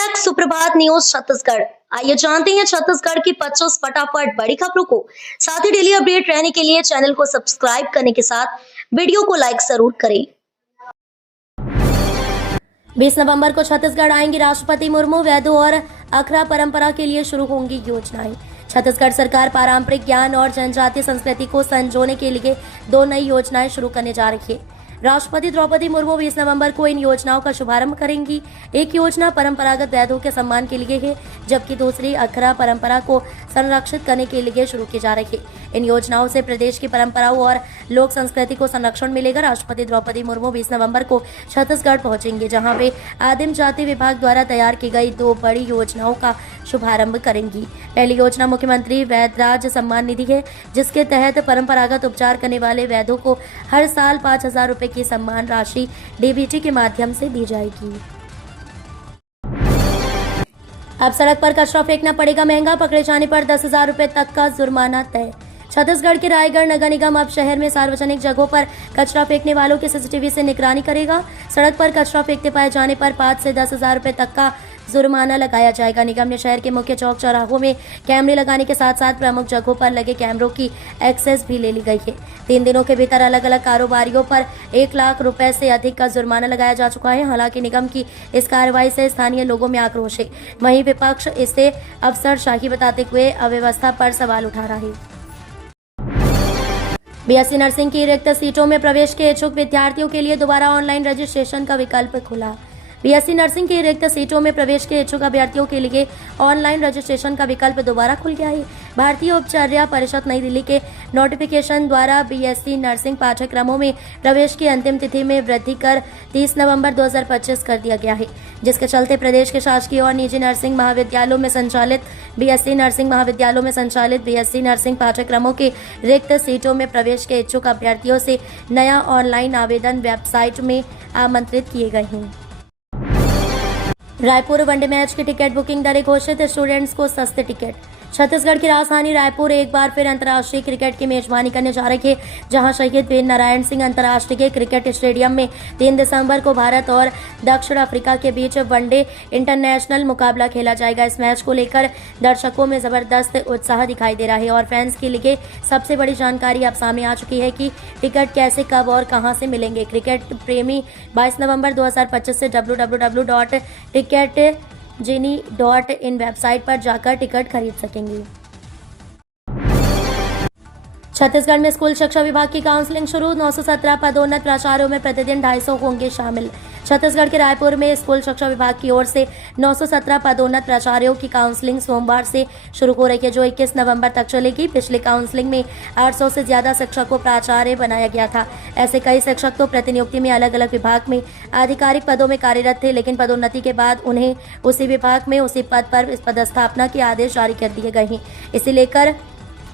Back सुप्रभात news Chhattisgarh. आइए जानते हैं छत्तीसगढ़ की 25 फटाफट बड़ी खबरों को। साथ ही डेली अपडेट रहने के लिए चैनल को सब्सक्राइब करने के साथ वीडियो को लाइक जरूर करें। 20 नवंबर को छत्तीसगढ़ आएंगी राष्ट्रपति मुर्मू। वैदों और अखरा परंपरा के लिए शुरू होंगी योजनाएं। छत्तीसगढ़ सरकार पारंपरिक ज्ञान और जनजातीय संस्कृति को संजोने के लिए 2 नई योजनाएं शुरू करने जा रही है। राष्ट्रपति द्रौपदी मुर्मू 20 नवंबर को इन योजनाओं का शुभारंभ करेंगी। एक योजना परंपरागत वैदों के सम्मान के लिए है, जबकि दूसरी अखरा परंपरा को संरक्षित करने के लिए शुरू की जा रही है। इन योजनाओं से प्रदेश की परंपराओं और लोक संस्कृति को संरक्षण मिलेगा। राष्ट्रपति द्रौपदी मुर्मू 20 नवंबर को छत्तीसगढ़ पहुंचेंगे, जहां वे आदिम जाति विभाग द्वारा तैयार की गई 2 बड़ी योजनाओं का शुभारंभ करेंगी। पहली योजना मुख्यमंत्री वैद्यराज सम्मान निधि है, जिसके तहत परंपरागत उपचार करने वाले वैद्यों को हर साल 5,000 रुपए की सम्मान राशि डीबीटी के माध्यम से दी जाएगी। अब सड़क पर कचरा फेंकना पड़ेगा महंगा, पकड़े जाने पर 10,000 रुपए तक का जुर्माना तय। छत्तीसगढ़ के रायगढ़ नगर निगम अब शहर में सार्वजनिक जगहों पर कचरा फेंकने वालों की सीसीटीवी से निगरानी करेगा। सड़क पर कचरा फेंकते पाए जाने पर 5 से 10,000 रुपए तक का जुर्माना लगाया जाएगा। निगम ने शहर के मुख्य चौक चौराहों में कैमरे लगाने के साथ साथ प्रमुख जगहों पर लगे कैमरों की एक्सेस भी ले ली गई है। 3 दिनों के भीतर अलग अलग कारोबारियों पर 1 लाख रुपए से अधिक का जुर्माना लगाया जा चुका है। हालांकि निगम की इस कार्रवाई से स्थानीय लोगों में आक्रोश है। वहीं विपक्ष इसे अफसरशाही बताते हुए अव्यवस्था पर सवाल उठा रहा है। बीएससी नर्सिंग की रिक्त सीटों में प्रवेश के इच्छुक विद्यार्थियों के लिए दोबारा ऑनलाइन रजिस्ट्रेशन का विकल्प खुला। बीएससी नर्सिंग की रिक्त सीटों में प्रवेश के इच्छुक अभ्यर्थियों के लिए ऑनलाइन रजिस्ट्रेशन का विकल्प दोबारा खुल गया है। भारतीय उपचार्य परिषद नई दिल्ली के नोटिफिकेशन द्वारा बीएससी नर्सिंग पाठ्यक्रमों में प्रवेश की अंतिम तिथि में वृद्धि कर 30 नवंबर 2025 कर दिया गया है, जिसके चलते प्रदेश के शासकीय और निजी नर्सिंग महाविद्यालयों में संचालित बीएससी नर्सिंग पाठ्यक्रमों के रिक्त सीटों में प्रवेश के इच्छुक अभ्यर्थियों से नया ऑनलाइन आवेदन वेबसाइट में आमंत्रित किए गए हैं। रायपुर वनडे मैच की टिकट बुकिंग दरें घोषित, स्टूडेंट्स को सस्ते टिकट। छत्तीसगढ़ की राजधानी रायपुर एक बार फिर अंतर्राष्ट्रीय क्रिकेट की मेजबानी करने जा रही है, जहां शहीद वीर नारायण सिंह अंतर्राष्ट्रीय क्रिकेट स्टेडियम में 3 दिसंबर को भारत और दक्षिण अफ्रीका के बीच वनडे इंटरनेशनल मुकाबला खेला जाएगा। इस मैच को लेकर दर्शकों में जबरदस्त उत्साह दिखाई दे रहा है और फैंस के लिए सबसे बड़ी जानकारी अब सामने आ चुकी है कि टिकट कैसे, कब और कहां से मिलेंगे। क्रिकेट प्रेमी 22 नवंबर 2025 से www.ticketgenie.in वेबसाइट पर जाकर टिकट खरीद सकेंगे। छत्तीसगढ़ में स्कूल शिक्षा विभाग की काउंसलिंग शुरू। 917 पदोन्नत प्राचार्यों में प्रतिदिन 250 होंगे शामिल। छत्तीसगढ़ के रायपुर में स्कूल शिक्षा विभाग की ओर से 917 पदोन्नत प्राचार्यों की काउंसलिंग सोमवार से शुरू हो रही है, जो 21 नवंबर तक चलेगी। पिछली काउंसलिंग में 800 से ज्यादा शिक्षक को प्राचार्य बनाया गया था। ऐसे कई शिक्षक तो प्रतिनियुक्ति में अलग अलग विभाग में आधिकारिक पदों में कार्यरत थे, लेकिन पदोन्नति के बाद उन्हें उसी विभाग में उसी पद पर पदस्थापना के आदेश जारी कर दिए गए हैं। इसे लेकर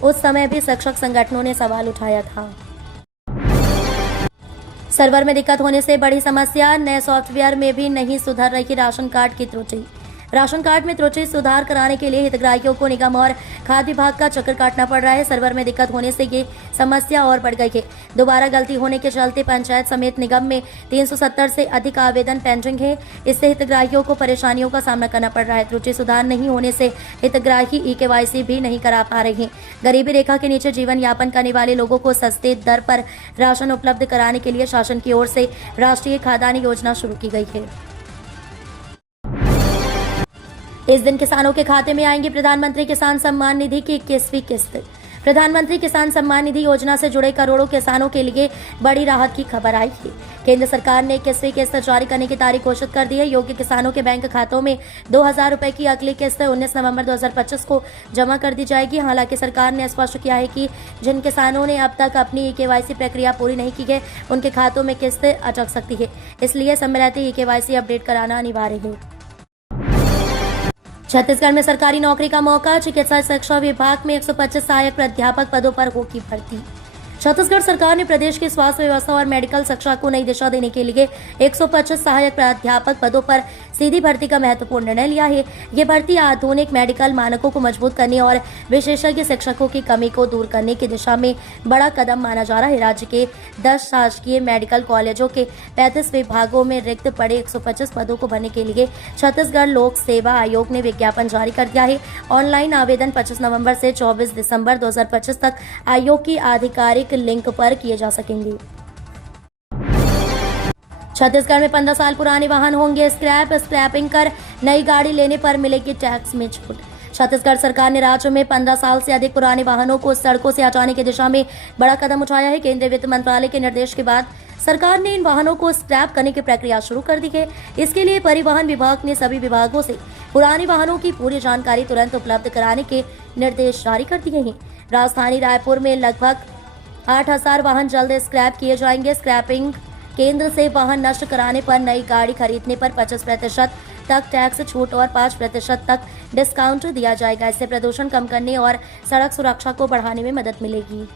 उस समय भी शिक्षक संगठनों ने सवाल उठाया था। सर्वर में दिक्कत होने से बड़ी समस्या, नए सॉफ्टवेयर में भी नहीं सुधर रही राशन कार्ड की त्रुटि। राशन कार्ड में त्रुटि सुधार कराने के लिए हितग्राहियों को निगम और खाद्य विभाग का चक्कर काटना पड़ रहा है। सर्वर में दिक्कत होने से ये समस्या और बढ़ गई है। दोबारा गलती होने के चलते पंचायत समेत निगम में 370 से अधिक आवेदन पेंडिंग है। इससे हितग्राहियों को परेशानियों का सामना करना पड़ रहा है। त्रुटि सुधार नहीं होने से हितग्राही EKYC भी नहीं करा पा रहे हैं। गरीबी रेखा के नीचे जीवन यापन करने वाले लोगों को सस्ते दर पर राशन उपलब्ध कराने के लिए शासन की ओर से राष्ट्रीय खाद्यान्न योजना शुरू की गई है। इस दिन किसानों के खाते में आएंगी प्रधानमंत्री किसान सम्मान निधि की 21वीं किस्त। प्रधानमंत्री किसान सम्मान निधि योजना से जुड़े करोड़ों किसानों के लिए बड़ी राहत की खबर आई है। केंद्र सरकार ने 21वीं किस्त जारी करने की तारीख घोषित कर दी है। योग्य किसानों के बैंक खातों में 2,000 रुपए की अगली किस्त 19 नवंबर 2025 को जमा कर दी जाएगी। हालांकि सरकार ने स्पष्ट किया है कि जिन किसानों ने अब तक अपनी EKYC प्रक्रिया पूरी नहीं की है, उनके खातों में किस्त अटक सकती है। इसलिए समय रहते EKYC अपडेट कराना अनिवार्य है। छत्तीसगढ़ में सरकारी नौकरी का मौका। चिकित्सा शिक्षा विभाग में 125 सहायक प्राध्यापक पदों पर होगी भर्ती। छत्तीसगढ़ सरकार ने प्रदेश की स्वास्थ्य व्यवस्था और मेडिकल शिक्षा को नई दिशा देने के लिए 125 सहायक प्राध्यापक पदों पर सीधी भर्ती का महत्वपूर्ण निर्णय लिया है। ये भर्ती आधुनिक मेडिकल मानकों को मजबूत करने और विशेषज्ञ शिक्षकों की कमी को दूर करने की दिशा में बड़ा कदम माना जा रहा है। राज्य के 10 शासकीय मेडिकल कॉलेजों के 35 विभागों में रिक्त पड़े 125 पदों को भरने के लिए छत्तीसगढ़ लोक सेवा आयोग ने विज्ञापन जारी कर दिया है। ऑनलाइन आवेदन 25 नवंबर से 24 दिसंबर 2025 तक आयोग की आधिकारिक लिंक पर किए जा सकेंगे। छत्तीसगढ़ में 15 साल पुराने वाहन होंगे स्क्रैपिंग कर नई गाड़ी लेने पर मिलेगी टैक्स में छूट। छत्तीसगढ़ सरकार ने राज्य में 15 साल से अधिक पुराने वाहनों को सड़कों से हटाने की दिशा में बड़ा कदम उठाया है। केंद्रीय वित्त मंत्रालय के निर्देश के बाद सरकार ने इन वाहनों को स्क्रैप करने की प्रक्रिया शुरू कर दी है। इसके लिए परिवहन विभाग ने सभी विभागों से पुराने वाहनों की पूरी जानकारी तुरंत उपलब्ध कराने के निर्देश जारी कर दिए हैं। राजधानी रायपुर में लगभग 8,000 वाहन जल्द स्क्रैप किए जाएंगे। स्क्रैपिंग केंद्र से वाहन नष्ट कराने पर नई गाड़ी खरीदने पर 25% तक टैक्स छूट और 5% तक डिस्काउंट दिया जाएगा। इससे प्रदूषण कम करने और सड़क सुरक्षा को बढ़ाने में मदद मिलेगी।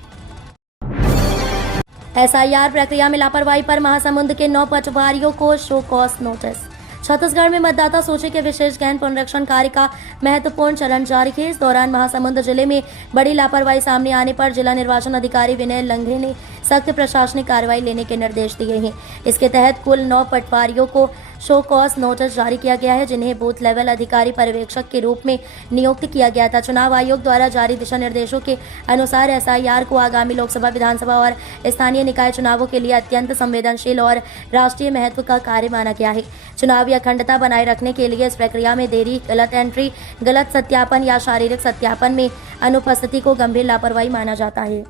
SIR प्रक्रिया में लापरवाही पर महासमुंद के 9 पटवारियों को शो कॉज नोटिस। छत्तीसगढ़ में मतदाता सूची के विशेष गहन पुनरीक्षण कार्य का महत्वपूर्ण चरण जारी है। इस दौरान महासमुंद जिले में बड़ी लापरवाही सामने आने पर जिला निर्वाचन अधिकारी विनय लंघे ने सख्त प्रशासनिक कार्रवाई लेने के निर्देश दिए हैं। इसके तहत कुल 9 पटवारियों को शो कॉज नोटिस जारी किया गया है, जिन्हें बूथ लेवल अधिकारी पर्यवेक्षक के रूप में नियुक्त किया गया था। चुनाव आयोग द्वारा जारी दिशा निर्देशों के अनुसार SIR को आगामी लोकसभा, विधानसभा और स्थानीय निकाय चुनावों के लिए अत्यंत संवेदनशील और राष्ट्रीय महत्व का कार्य माना गया है। चुनावी अखंडता बनाए रखने के लिए इस प्रक्रिया में देरी, गलत एंट्री, गलत सत्यापन या शारीरिक सत्यापन में अनुपस्थिति को गंभीर लापरवाही माना जाता है।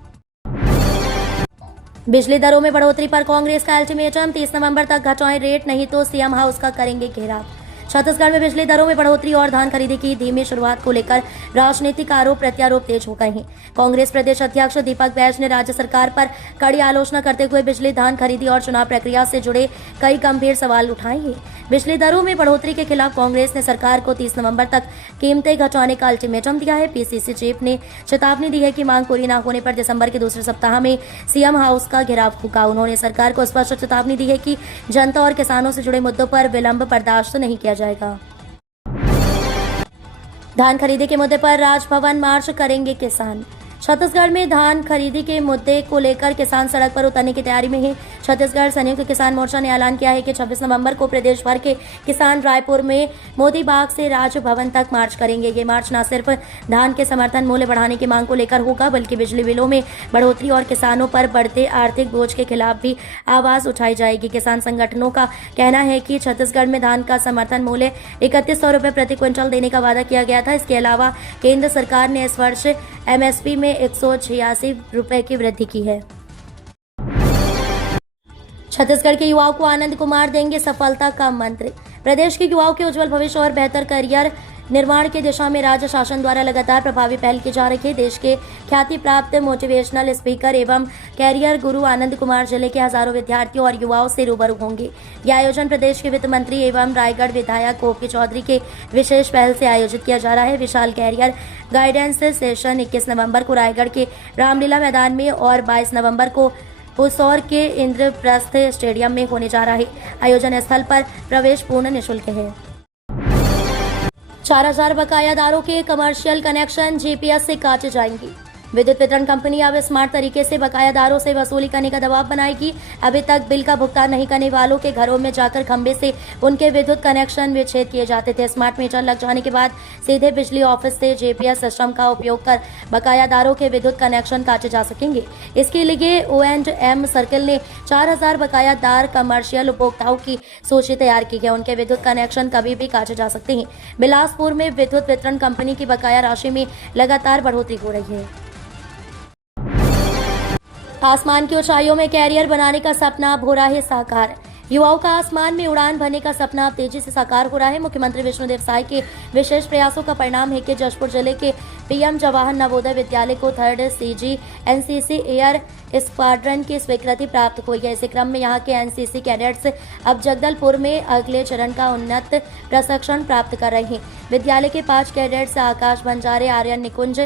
बिजली दरों में बढ़ोतरी पर कांग्रेस का अल्टीमेटम, 30 नवंबर तक घटाएं रेट, नहीं तो सीएम हाउस का करेंगे घेराव। छत्तीसगढ़ में बिजली दरों में बढ़ोतरी और धान खरीदी की धीमी शुरुआत को लेकर राजनीतिक आरोप प्रत्यारोप तेज हो गए हैं। कांग्रेस प्रदेश अध्यक्ष दीपक बैज ने राज्य सरकार पर कड़ी आलोचना करते हुए बिजली, धान खरीदी और चुनाव प्रक्रिया से जुड़े कई गंभीर सवाल उठाए हैं। बिजली दरों में बढ़ोतरी के खिलाफ कांग्रेस ने सरकार को 30 नवंबर तक कीमतें घटाने का अल्टीमेटम दिया है। PCC चीफ ने चेतावनी दी है कि मांग पूरी न होने पर दिसंबर के दूसरे सप्ताह में सीएम हाउस का घेराव होगा। उन्होंने सरकार को स्पष्ट चेतावनी दी है कि जनता और किसानों से जुड़े मुद्दों पर विलंब बर्दाश्त नहीं किया जाएगा। धान खरीदी के मुद्दे पर राजभवन मार्च करेंगे किसान। छत्तीसगढ़ में धान खरीदी के मुद्दे को लेकर किसान सड़क पर उतरने की तैयारी में हैं। छत्तीसगढ़ संयुक्त किसान मोर्चा ने ऐलान किया है कि 26 नवंबर को प्रदेश भर के किसान रायपुर में मोदी बाग से राजभवन तक मार्च करेंगे। ये मार्च न सिर्फ धान के समर्थन मूल्य बढ़ाने की मांग को लेकर होगा, बल्कि बिजली बिलों में बढ़ोतरी और किसानों पर बढ़ते आर्थिक बोझ के खिलाफ भी आवाज उठाई जाएगी। किसान संगठनों का कहना है कि छत्तीसगढ़ में धान का समर्थन मूल्य 3100 रुपये प्रति क्विंटल देने का वादा किया गया था। इसके अलावा केंद्र सरकार ने इस वर्ष MSP में 186 रुपए की वृद्धि की है। छत्तीसगढ़ के युवाओं को आनंद कुमार देंगे सफलता का मंत्र। प्रदेश के युवाओं के उज्जवल भविष्य और बेहतर करियर निर्माण की दिशा में राज्य शासन द्वारा लगातार प्रभावी पहल की जा रही है। देश के ख्याति प्राप्त मोटिवेशनल स्पीकर एवं कैरियर गुरु आनंद कुमार जिले के हजारों विद्यार्थियों और युवाओं से रूबरू होंगे। यह आयोजन प्रदेश के वित्त मंत्री एवं रायगढ़ विधायक गोपी चौधरी के विशेष पहल से आयोजित किया जा रहा है। विशाल कैरियर गाइडेंस सेशन 21 नवंबर को रायगढ़ के रामलीला मैदान में और 22 नवंबर को हुसौर के इंद्रप्रस्थ स्टेडियम में होने जा रहा है। आयोजन स्थल पर प्रवेश पूर्ण निःशुल्क है। 4000 बकायादारों के कमर्शियल कनेक्शन GPS से काटे जाएंगे। विद्युत वितरण कंपनी अब स्मार्ट तरीके से बकायादारों से वसूली करने का दबाव बनाएगी। अभी तक बिल का भुगतान नहीं करने वालों के घरों में जाकर खंभे से उनके विद्युत कनेक्शन विच्छेद किए जाते थे। स्मार्ट मीटर लग जाने के बाद सीधे बिजली ऑफिस से GPS सिस्टम का उपयोग कर बकायादारों के विद्युत कनेक्शन काटे जा सकेंगे। इसके लिए O&M सर्किल ने 4000 बकायादार कमर्शियल उपभोक्ताओं की सूची तैयार की है। उनके विद्युत कनेक्शन कभी भी काटे जा सकते हैं। बिलासपुर में विद्युत वितरण कंपनी की बकाया राशि में लगातार बढ़ोतरी हो रही है। आसमान की ऊंचाइयों में कैरियर बनाने का सपना अब हो रहा है साकार। युवाओं का आसमान में उड़ान भरने का सपना अब तेजी से साकार हो रहा है। मुख्यमंत्री विष्णुदेव साय के विशेष प्रयासों का परिणाम है कि जशपुर जिले के PM जवाहर नवोदय विद्यालय को 3rd CG NCC air squadron की स्वीकृति प्राप्त हुई है। इसी क्रम में यहां के NCC कैडेट्स अब जगदलपुर में अगले चरण का उन्नत प्रशिक्षण प्राप्त कर रहे हैं। विद्यालय के 5 कैडेट्स आकाश बंजारे, आर्यन निकुंज,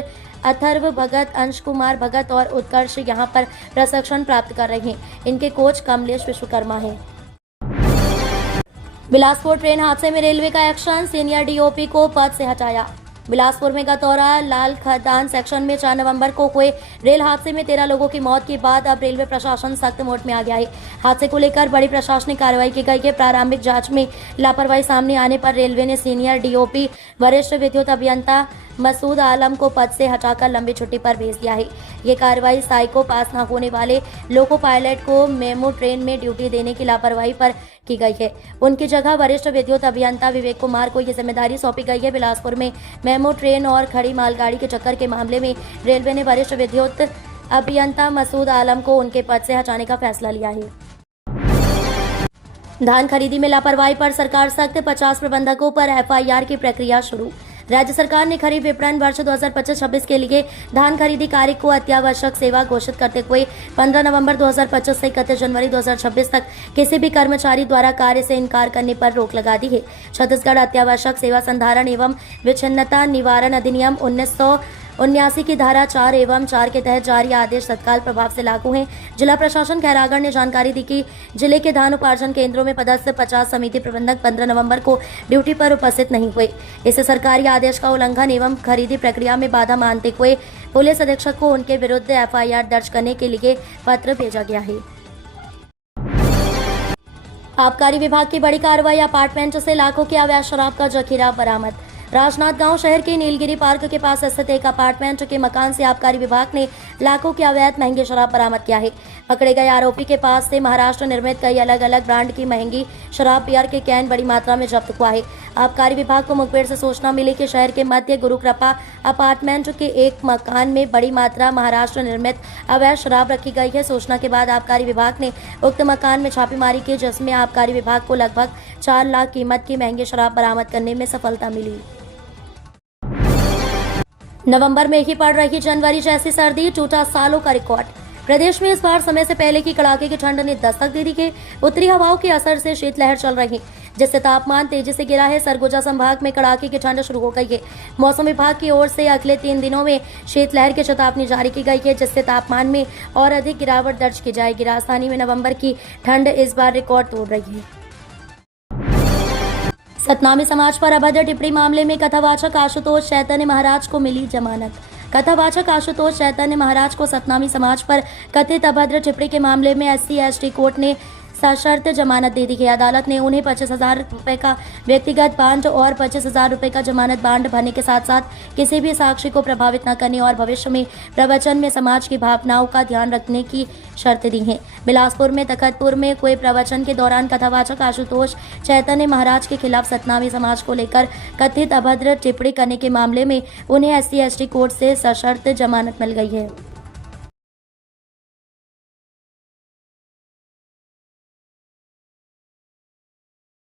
अथर्व भगत, अंश कुमार भगत और उत्कर्ष यहां पर प्रशिक्षण प्राप्त कर रहे हैं। इनके कोच कमलेश विश्वकर्मा हैं। बिलासपुर ट्रेन हादसे में रेलवे का एक्शन, सीनियर डीओपी को पद से हटाया। बिलासपुर में गतौरा लाल खदान सेक्शन में 4 नवंबर को हुए रेल हादसे में 13 लोगों की मौत के बाद अब रेलवे प्रशासन सख्त मोड में आ गया है। हादसे को लेकर बड़ी प्रशासनिक कार्रवाई की गई है। प्रारंभिक जांच में लापरवाही सामने आने पर रेलवे ने सीनियर डीओपी वरिष्ठ विद्युत अभियंता मसूद आलम को पद से हटाकर लंबी छुट्टी पर भेज दिया है। ये कार्रवाई साइको पास न होने वाले लोको पायलट को मेमू ट्रेन में ड्यूटी देने की लापरवाही पर की गई है। उनकी जगह वरिष्ठ विद्युत अभियंता विवेक कुमार को यह जिम्मेदारी सौंपी गई है। बिलासपुर में मेमू ट्रेन और खड़ी मालगाड़ी के चक्कर के मामले में रेलवे ने वरिष्ठ विद्युत अभियंता मसूद आलम को उनके पद से हटाने का फैसला लिया है। धान खरीदी में लापरवाही पर सरकार सख्त, 50 प्रबंधकों पर एफआईआर की प्रक्रिया शुरू। राज्य सरकार ने खरीफ विपणन वर्ष 2025-26 के लिए धान खरीदी कार्य को अत्यावश्यक सेवा घोषित करते हुए 15 नवंबर 2025 से 31 जनवरी 2026 तक किसी भी कर्मचारी द्वारा कार्य से इनकार करने पर रोक लगा दी है। छत्तीसगढ़ अत्यावश्यक सेवा संधारण एवं विच्छिन्नता निवारण अधिनियम 1979 की धारा 4 एवं 4 के तहत जारी आदेश तत्काल प्रभाव से लागू हैं। जिला प्रशासन खैरागढ़ ने जानकारी दी कि जिले के धान उपार्जन केंद्रों में पदस्थ 50 समिति प्रबंधक 15 नवंबर को ड्यूटी पर उपस्थित नहीं हुए। इससे सरकारी आदेश का उल्लंघन एवं खरीदी प्रक्रिया में बाधा मानते हुए पुलिस अधीक्षक को उनके विरुद्ध एफआईआर दर्ज करने के लिए पत्र भेजा गया है। आबकारी विभाग की बड़ी कार्रवाई, अपार्टमेंट से लाखों की अवैध शराब का जखीरा बरामद। राजनांदगांव शहर के नीलगिरी पार्क के पास स्थित एक अपार्टमेंट के मकान से आबकारी विभाग ने लाखों की अवैध महंगी शराब बरामद किया है। पकड़े गए आरोपी के पास से महाराष्ट्र निर्मित कई अलग अलग ब्रांड की महंगी शराब बियर के कैन बड़ी मात्रा में जब्त हुआ है। आबकारी विभाग को मुखबिर से सूचना मिली कि शहर के मध्य गुरुकृपा अपार्टमेंट के एक मकान में बड़ी मात्रा महाराष्ट्र निर्मित अवैध शराब रखी गई है। सूचना के बाद आबकारी विभाग ने उक्त मकान में छापेमारी की, जिसमें आबकारी विभाग को लगभग 4 लाख कीमत की महंगी शराब बरामद करने में सफलता मिली। नवंबर में ही पड़ रही जनवरी जैसी सर्दी, टूटा सालों का रिकॉर्ड। प्रदेश में इस बार समय से पहले की कड़ाके की ठंड ने दस्तक दे दी है। उत्तरी हवाओं के असर से शीतलहर चल रही, जिससे तापमान तेजी से गिरा है। सरगुजा संभाग में कड़ाके की ठंड शुरू हो गई है। मौसम विभाग की ओर से अगले 3 दिनों में शीतलहर की चेतावनी जारी की गई है, जिससे तापमान में और अधिक गिरावट दर्ज की जाएगी। राजधानी में नवंबर की ठंड इस बार रिकॉर्ड तोड़ रही है। सतनामी समाज पर अभद्र टिप्पणी मामले में कथावाचक आशुतोष चैतन्य महाराज को मिली जमानत। कथावाचक आशुतोष चैतन्य महाराज को सतनामी समाज पर कथित अभद्र टिप्पणी के मामले में SC/ST कोर्ट ने सशर्त जमानत दे दी है। अदालत ने उन्हें 25,000 रुपये का व्यक्तिगत बांड और 25,000 रुपये का जमानत बांड भरने के साथ साथ किसी भी साक्षी को प्रभावित न करने और भविष्य में प्रवचन में समाज की भावनाओं का ध्यान रखने की शर्त दी है। बिलासपुर में तखतपुर में हुए प्रवचन के दौरान कथावाचक आशुतोष चैतन्य महाराज के खिलाफ सतनामी समाज को लेकर कथित अभद्र टिप्पणी करने के मामले में उन्हें SC/ST कोर्ट से सशर्त जमानत मिल गई है।